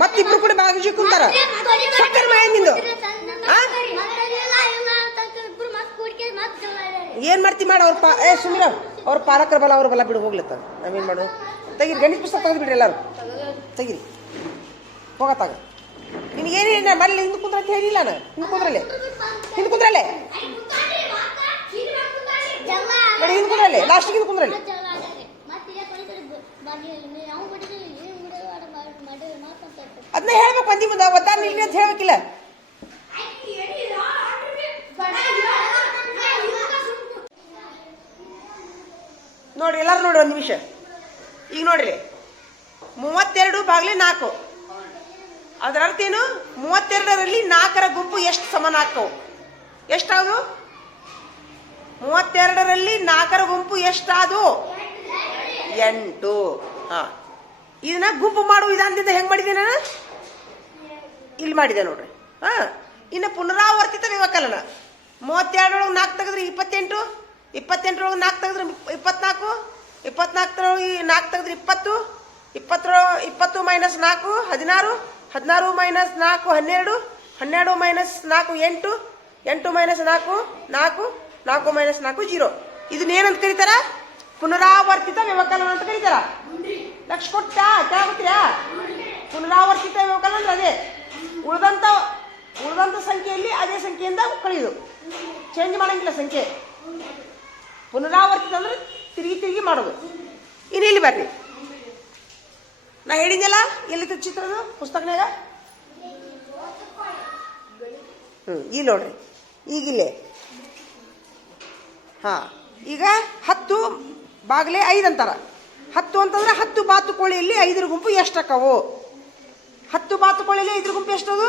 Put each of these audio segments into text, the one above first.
ಮತ್ತಿಬ್ರು ಕೂಡ ಬಾಜು ಕುಂತಾರ. ಸಕ್ಕರೆ ಮಾಯ ನಿಂದು? ಏನ್ ಮಾಡ್ತಿ ಮಾಡ, ಅವ್ರ ಏ ಸುಮ್ರ ಅವ್ರ ಪಾಲಕರ ಬಲ, ಅವ್ರ ಬಲ ಬಿಡು, ಹೋಗ್ಲತ್ತ. ನಾವೇನ್ ಮಾಡು ತೆಗೀರಿ ಗಣಿತ ಪುಸ್ತಕ ತೆಗೆದು ಬಿಡ್ರಿ ಎಲ್ಲಾರು. ತೆಗೀರಿ. ಹೋಗತ್ತಾಗ ನಿನಗೇನು ಮಲ್ಲಿ ಹಿಂದೆ ಕುಂದ್ರ ಅಂತ ಹೇಳಿಲ್ಲ ನಾನು. ಹಿಂದ್ ಕುಂದ್ರಲ್ಲೇ. ಹಿಂದೆ ಕುಂದ್ರಲ್ಲೇ. ನೋಡಿ, ಹಿಂದ್ ಕುಂದ್ರಲ್ಲೇ. ಲಾಸ್ಟಿಗೆ ಹಿಂದ್ ಕುಂದ್ರಲ್ಲೇ. ಹೇಳ್ಬೇಕು ಮಂದಿ ಮುಂದೆ ಒದ್ದಾರ ನಿಲ್ಲಿ ಅಂತ ಹೇಳ್ಬೇಕಿಲ್ಲ. ನೋಡ್ರಿ ಎಲ್ಲಾರು ನೋಡಿ ಒಂದು ನಿಮಿಷ. ಈಗ ನೋಡ್ರಿ, ಮೂವತ್ತೆರಡು ಬಾಗ್ಲಿ ನಾಲ್ಕು. ಅದರ ಅರ್ಥ ಏನು? ಮೂವತ್ತೆರಡರಲ್ಲಿ ನಾಲ್ಕರ ಗುಂಪು ಎಷ್ಟು ಸಮಾನ ಆಗ್ತವು? ಎಷ್ಟಾದು? ಮೂವತ್ತೆರಡರಲ್ಲಿ ನಾಲ್ಕರ ಗುಂಪು ಎಷ್ಟಾದು? ಎಂಟು. ಹಾ. ಇದನ್ನ ಗುಂಪು ಮಾಡುವ ವಿಧಾನದಿಂದ ಹೆಂಗ್ ಮಾಡಿದೆ ನಾನು? ಇಲ್ಲಿ ಮಾಡಿದೆ ನೋಡ್ರಿ. ಹಾ ಇನ್ನು ಪುನರಾವರ್ತಿತ ವಿವಕಲನ. ಮೂವತ್ತೆರಡರೊಳಗೆ ನಾಲ್ಕು ತೆಗೆದ್ರೆ ಇಪ್ಪತ್ತೆಂಟು ಇಪ್ಪತ್ತೆಂಟರೊಳಗೆ ನಾಲ್ಕು ತೆಗೆದ್ರೆ ಇಪ್ಪತ್ನಾಲ್ಕು ಇಪ್ಪತ್ನಾಲ್ಕರೊಳಗೆ ನಾಲ್ಕು ತೆಗೆದ್ರೆ ಇಪ್ಪತ್ತು ಇಪ್ಪತ್ತರ ಇಪ್ಪತ್ತು ಮೈನಸ್ ನಾಲ್ಕು ಹದಿನಾರು ಹದಿನಾರು ಮೈನಸ್ ನಾಲ್ಕು ಹನ್ನೆರಡು ಹನ್ನೆರಡು ಮೈನಸ್ ನಾಲ್ಕು ಎಂಟು ಎಂಟು ಮೈನಸ್ ನಾಲ್ಕು ನಾಲ್ಕು ನಾಲ್ಕು ಮೈನಸ್ ನಾಲ್ಕು ಜೀರೋ. ಇದನ್ನೇನಂತ ಕರೀತಾರ? ಪುನರಾವರ್ತಿತ ವ್ಯವಕಲನ ಅಂತ ಕರೀತಾರ? ಲಕ್ಷ ಕೊಟ್ಟ ಕೇಳಬತ್ತೀರಾ ಪುನರಾವರ್ತಿತ ವ್ಯವಕಲನ ಅಂದ್ರೆ ಅದೇ. ಉಳಿದಂತ ಉಳಿದಂತ ಸಂಖ್ಯೆಯಲ್ಲಿ ಅದೇ ಸಂಖ್ಯೆಯಿಂದ ಕಳೆಯುದು. ಚೇಂಜ್ ಮಾಡಂಗಿಲ್ಲ ಸಂಖ್ಯೆ. ಪುನರಾವರ್ತಿತ ಅಂದ್ರೆ ತಿರುಗಿ ತಿರುಗಿ ಮಾಡೋದು. ಇನ್ನು ಇಲ್ಲಿ ಬರ್ರಿ. ನಾ ಹೇಳಿದ್ನಲ್ಲ, ಎಲ್ಲಿ ಚಿತ್ರದ? ಪುಸ್ತಕನಾಗ? ಹ್ಞೂ ಇಲ್ಲಿ ನೋಡ್ರಿ. ಈಗಿಲ್ಲೇ ಹಾ, ಈಗ ಹತ್ತು ಬಾಗಿಲೆ ಐದು ಅಂತಾರ. ಹತ್ತು ಅಂತಂದ್ರೆ ಹತ್ತು ಬಾತುಕೋಳಿಯಲ್ಲಿ ಐದರ ಗುಂಪು ಎಷ್ಟಕ್ಕವು? ಹತ್ತು ಬಾತುಕೋಳಿಯಲ್ಲಿ ಇದ್ರ ಗುಂಪು ಎಷ್ಟದು?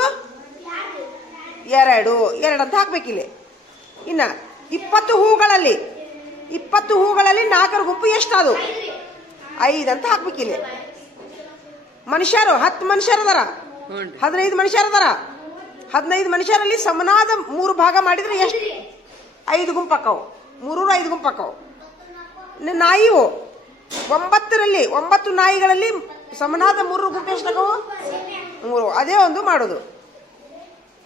ಎರಡು. ಎರಡು ಅಂತ ಹಾಕ್ಬೇಕಿಲ್ಲಿ. ಇನ್ನ ಇಪ್ಪತ್ತು ಹೂಗಳಲ್ಲಿ ಇಪ್ಪತ್ತು ಹೂಗಳಲ್ಲಿ ನಾಲ್ಕರ ಗುಂಪು ಎಷ್ಟದು? ಐದು ಅಂತ ಹಾಕ್ಬೇಕಿಲ್ಲಿ. ಮನುಷ್ಯರು ಹತ್ತು ಮನುಷ್ಯರು ಅದಾರ ಹದಿನೈದು ಮನುಷ್ಯರು ಅದಾರ ಹದಿನೈದು ಮನುಷ್ಯರಲ್ಲಿ ಸಮನಾದ ಮೂರು ಭಾಗ ಮಾಡಿದ್ರೆ ಎಷ್ಟು? ಐದು ಗುಂಪು ಹಾಕವು ಮೂರೂರು ಐದು ಗುಂಪು ಹಾಕವು ನಾಯಿವು ಒಂಬತ್ತರಲ್ಲಿ ಒಂಬತ್ತು ನಾಯಿಗಳಲ್ಲಿ ಸಮನಾದ ಮೂರು ಗುಂಪು ಎಷ್ಟಾಗವು? ಮೂರು, ಅದೇ ಒಂದು ಮಾಡೋದು.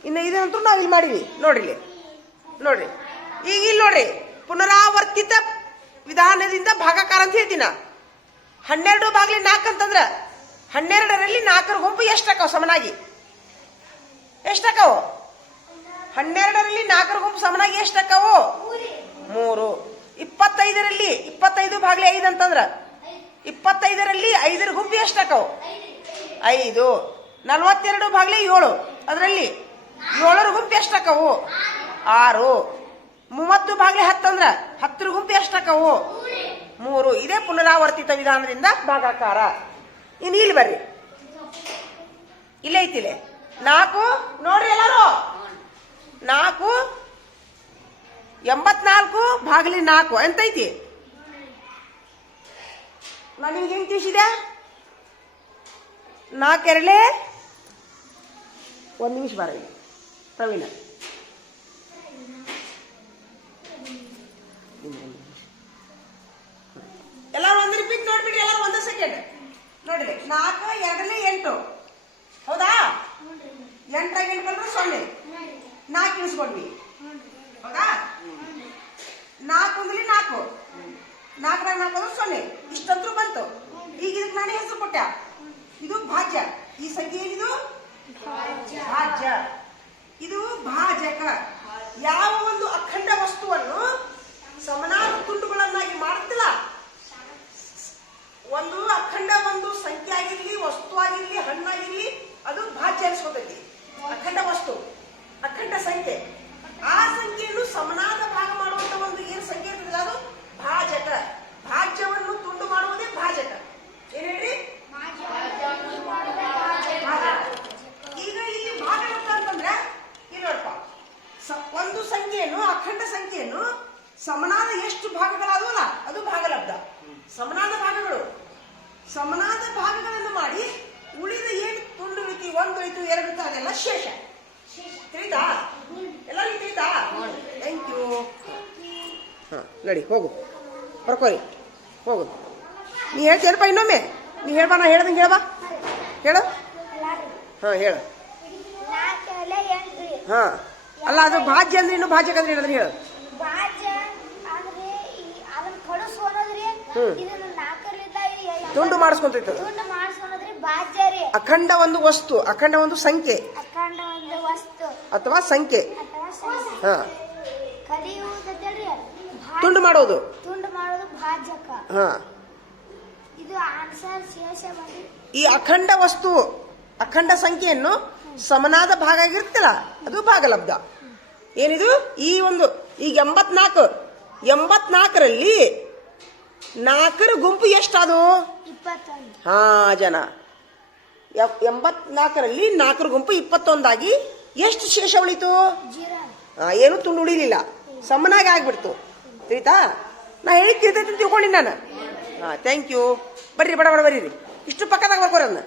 ಇನ್ನು ಇದಂತೂ ನಾವು ಇಲ್ಲಿ ಮಾಡಿವಿ. ನೋಡ್ರಿ. ನೋಡ್ರಿ. ಈಗ ಇಲ್ಲಿ ನೋಡ್ರಿ. ಪುನರಾವರ್ತಿತ ವಿಧಾನದಿಂದ ಭಾಗಾಕಾರ ಅಂತ ಹೇಳ್ತೀನ ಹನ್ನೆರಡು ಬಾಗ್ಲಿ ನಾಲ್ಕು ಅಂತಂದ್ರೆ ಹನ್ನೆರಡರಲ್ಲಿ ನಾಲ್ಕರ ಗುಂಪು ಎಷ್ಟಾಕವು ಸಮನಾಗಿ? ಎಷ್ಟಾಕವು ಹನ್ನೆರಡರಲ್ಲಿ ನಾಲ್ಕರ ಗುಂಪು ಸಮನಾಗಿ ಎಷ್ಟಾಕವು ಮೂರು. ಇಪ್ಪತ್ತೈದರಲ್ಲಿ ಇಪ್ಪತ್ತೈದು ಬಾಗ್ಲಿ ಐದು ಅಂತಂದ್ರ? ಇಪ್ಪತ್ತೈದರಲ್ಲಿ ಐದರ ಗುಂಪು ಎಷ್ಟಾಕವು ಐದು. ನಲವತ್ತೆರಡು ಭಾಗಲಿ ಏಳು. ಅದರಲ್ಲಿ ಏಳರ ಗುಂಪು ಎಷ್ಟಕ್ಕವು? ಆರು. ಮೂವತ್ತು ಬಾಗ್ಲಿ ಹತ್ತಂದ್ರ ಹತ್ತರ ಗುಂಪು ಎಷ್ಟಕ್ಕವು? ಮೂರು. ಇದೇ ಪುನರಾವರ್ತಿತ ವಿಧಾನದಿಂದ ಭಾಗಾಕಾರ. ಇನ್ನು ಇಲ್ಲಿ ಬರ್ರಿ. ಇಲ್ಲೇ ಐತಿಲೆ. ನಾಲ್ಕು, ನೋಡ್ರಿ ಎಲ್ಲರೂ. ನಾಲ್ಕು, ಎಂಬತ್ನಾಲ್ಕು ಭಾಗಲಿ ನಾಲ್ಕು. ಎಂತೈತಿ? ನಾನು ನಿಮ್ಗೆ ತಿಳಿಸಿದೆ? ನಾಲ್ಕೆರಳೆ ಒಂದು ನಿಮಿಷ ಬಾರ. ಪ್ರವೀಣ. ಎಲ್ಲರೂ ಒಂದು ರಿಪೀಟ್ ನೋಡ್ಬಿಡಿ, ಎಲ್ಲರೂ ಒಂದೇ ಸೆಕೆಂಡ್ ನೋಡ್ರಿ, ನಾಲ್ಕು, ಎರಡನೇ, ಎಂಟು. ಹೌದಾ? ಎಂಟಾಗಿ ಎಂಟು ಬಂದ್ರೆ ಸೊನ್ನೆ. ನಾಲ್ಕು ಇಳಿಸ್ಕೊಂಡ್ವಿ. ಹೌದಾ? ನಾಲ್ಕು ಅಂದ್ರೆ ನಾಲ್ಕು. ನಾಲ್ಕರಾಗ ನಾಲ್ಕು ಅಂದ್ರೆ ಸೊನ್ನೆ. ಇಷ್ಟಂತೂ ಬಂತು. ಈಗ ಇದಕ್ಕೆ ನಾನೇ ಹೆಸರು ಕೊಟ್ಟ. ಇದು ಭಾಜ್ಯ. ಈ ಸಂಖ್ಯೆ ಏನಿದು? ಭಾಜ್ಯ. ಇದು ಭಾಜಕ. ಯಾವ ಒಂದು ಅಖಂಡ ವಸ್ತುವನ್ನು ಸಮನಾದ ತುಂಡುಗಳನ್ನಾಗಿ ಮಾಡುತ್ತಿಲ್ಲ ಒಂದು ಅಖಂಡ ಒಂದು ಸಂಖ್ಯೆ ಆಗಿರ್ಲಿ ವಸ್ತು ಆಗಿರ್ಲಿ ಹಣ್ಣಾಗಿರ್ಲಿ ಅದು ಭಾಜ್ಯ ಅನಿಸ್ಕೊತೈತಿ ಅಖಂಡ ವಸ್ತು ಅಖಂಡ ಸಂಖ್ಯೆ ಆ ಸಂಖ್ಯೆಯನ್ನು ಸಮನಾದ ಭಾಗ ಮಾಡುವಂತ ಒಂದು ಏನು ಸಂಖ್ಯೆ ಇರ್ತದೆ ಅದು ಭಾಜಕ ಭಾಜ್ಯವನ್ನು ತುಂಡು ಮಾಡುವುದೇ ಭಾಜಕ ಏನ್ ಹೇಳ್ರಿ ಭಾಗ. ಈಗ ಇಲ್ಲಿ ಭಾಗಲಬ್ಧ ಅಂತಂದ್ರೆ ಇಲ್ಲಿ ನೋಡಪ್ಪ ಸ- ಒಂದು ಸಂಖ್ಯೆಯನ್ನು ಅಖಂಡ ಸಂಖ್ಯೆಯನ್ನು ಸಮನಾದ ಎಷ್ಟು ಭಾಗಗಳಾದವಲ್ಲ ಅದು ಭಾಗಲಬ್ಧ. ಸಮನಾದ ಭಾಗಗಳು. ಸಮನಾದ ಭಾಗಗಳನ್ನು ಮಾಡಿ ಉಳಿದ ಏನು ತುಂಡು ರೀತಿ ಒಂದು ರೀತಿ ಎರಡು ರೀತಿ ಅದೆಲ್ಲ ಶೇಷ. ತಿಳಿತಾ? ಎಲ್ಲರಿಗೂ ತಿಳಿತಾ? ಥ್ಯಾಂಕ್ ಯು ಹಾಂ ನಡಿ ಹೋಗು. ಬರ್ಕೋರಿ ಹೋಗು. ನೀ ಹೇಳ್ತೀಯಪ್ಪ ಇನ್ನೊಮ್ಮೆ? ನೀ ಹೇಳ್ಬಾ ನಾ ಹೇಳ್ದಂಗೆ ಹೇಳ್ಬಾ. ಹೇಳು. ಹಾ ಹೇಳು. ಹಾ. ಅಲ್ಲ ಅದು ಭಾಜ್ಯ ಅಂದ್ರೆ ಇನ್ನು ಭಾಜ್ಯ ಅಂದ್ರೆ ಏನಾದ್ರೆ ಹೇಳು. ಭಾಜ್ಯ ಅಂದ್ರೆ ಈ ಅದನ್ನ ಕಡಸು ಅನ್ನೋದ್ರಿ ಹ್ಮ್. ಇದನ್ನ ನಾಲ್ಕರಿಂದ ಈ ಎಲ್ಲ ತುಂಡು ಮಾಡಿಸ್ಕೊಂತೈತೆ ಅದು. ತುಂಡು ಮಾಡಿಸೋದ್ರಿ ಭಾಜ್ಯ ರೀ. ಅಖಂಡ ಒಂದು ವಸ್ತು ಅಖಂಡ ಒಂದು ಸಂಖ್ಯೆ. ಅಖಂಡ ಒಂದು ವಸ್ತು. ಅಥವಾ ಸಂಖ್ಯೆ. ಅಥವಾ ಸಂಖ್ಯೆ. ಹಾ. ಕಲಿಯುವುದಲ್ರಿ ಭಾ- ತುಂಡು ಮಾಡೋದು. ತುಂಡು ಮಾಡೋದು ಭಾಜಕ ಹಾ. ಇದು ಆನ್ಸರ್ ಶೇಷ ಬಂದು ಈ ಅಖಂಡ ವಸ್ತು ಅಖಂಡ ಸಂಖ್ಯೆಯನ್ನು ಸಮನಾದ ಭಾಗ ಆಗಿರುತ್ತಲ್ಲ ಅದು ಭಾಗಲಬ್ಧ. ಏನಿದು? ಈ ಒಂದು ಈಗ ಎಂಬತ್ನಾಲ್ಕು ಎಂಬತ್ನಾಲ್ಕರಲ್ಲಿ ನಾಲ್ಕರ ಗುಂಪು ಎಷ್ಟದು? ಇಪ್ಪತ್ತೊಂದು. ಹಾ ಜನ. ಎಂಬತ್ನಾಲ್ಕರಲ್ಲಿ ನಾಲ್ಕರ ಗುಂಪು ಇಪ್ಪತ್ತೊಂದಾಗಿ ಎಷ್ಟು ಶೇಷ ಉಳಿತು? ಏನು ತುಂಡು ಉಳಿಲಿಲ್ಲ. ಸಮನಾಗಿ ಆಗ್ಬಿಡ್ತು. ತಿಳಿತಾ? ನಾ ಹೇಳಿ ತಿಳ್ಕೊಂಡಿ ನಾನು. ಹಾ ಥ್ಯಾಂಕ್ ಯು ಬರ್ರಿ ಬಡ ಬಡ ಬರ್ರಿ. ಇಷ್ಟು ಪಕ್ಕದಾಗ ಬರ್ಕೋರನ್ನ